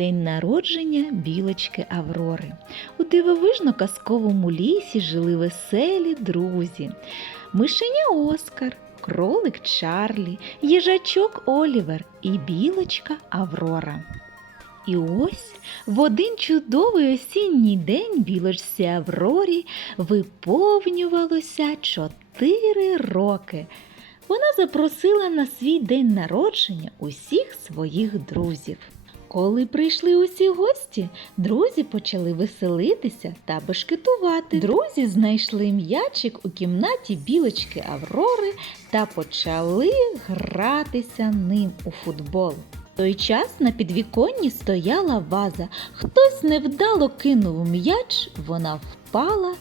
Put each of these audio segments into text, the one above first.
день народження білочки Аврори. У дивовижно казковому лісі жили веселі друзі. Мишеня Оскар, кролик Чарлі, їжачок Олівер і білочка Аврора. І ось в один чудовий осінній день білочці Аврорі виповнювалося чотири роки. Вона запросила на свій день народження усіх своїх друзів. Коли прийшли усі гості, друзі почали веселитися та бешкетувати. Друзі знайшли м'ячик у кімнаті білочки Аврори та почали гратися ним у футбол. В той час на підвіконні стояла ваза. Хтось невдало кинув м'яч, вона впала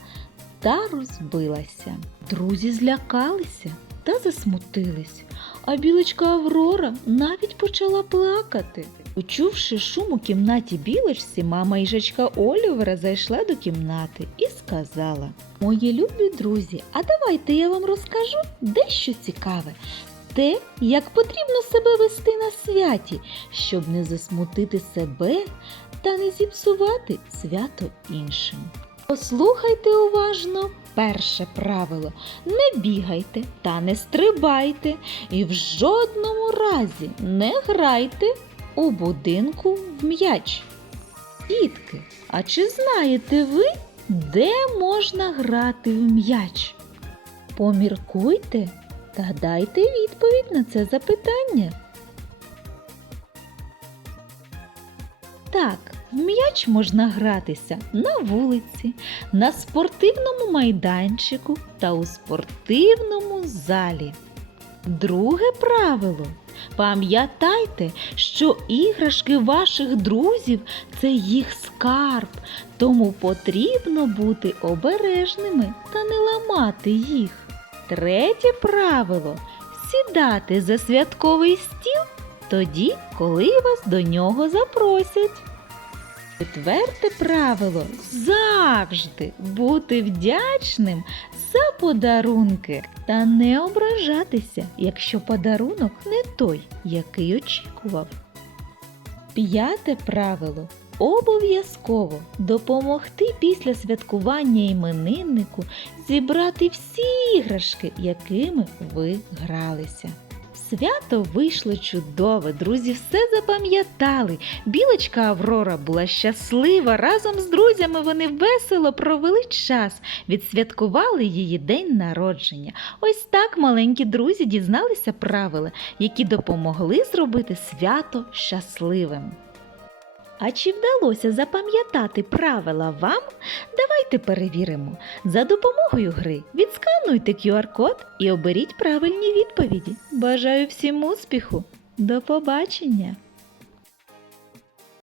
та розбилася. Друзі злякалися та засмутились, а білочка Аврора навіть почала плакати. Почувши шум у кімнаті білочці, мама їжачка Олівера зайшла до кімнати і сказала: Мої любі друзі, а давайте я вам розкажу дещо цікаве. Те, як потрібно себе вести на святі, щоб не засмутити себе та не зіпсувати свято іншим. Послухайте уважно перше правило: не бігайте та не стрибайте, і в жодному разі не грайте у будинку в м'яч. Дітки, а чи знаєте ви, де можна грати в м'яч? Поміркуйте та дайте відповідь на це запитання. Так, в м'яч можна гратися на вулиці, на спортивному майданчику та у спортивному залі. Друге правило. Пам'ятайте, що іграшки ваших друзів це їх скарб, тому потрібно бути обережними та не ламати їх. Третє правило сідати за святковий стіл тоді, коли вас до нього запросять. Четверте правило завжди бути вдячним за подарунки та не ображатися, якщо подарунок не той, який очікував. П'яте правило обов'язково допомогти після святкування імениннику зібрати всі іграшки, якими ви гралися. Свято вийшло чудове, друзі все запам'ятали. Білочка Аврора була щаслива. Разом з друзями вони весело провели час, відсвяткували її день народження. Ось так маленькі друзі дізналися правила, які допомогли зробити свято щасливим. А чи вдалося запам'ятати правила вам? Давайте перевіримо. За допомогою гри відскануйте QR-код і оберіть правильні відповіді. Бажаю всім успіху! До побачення!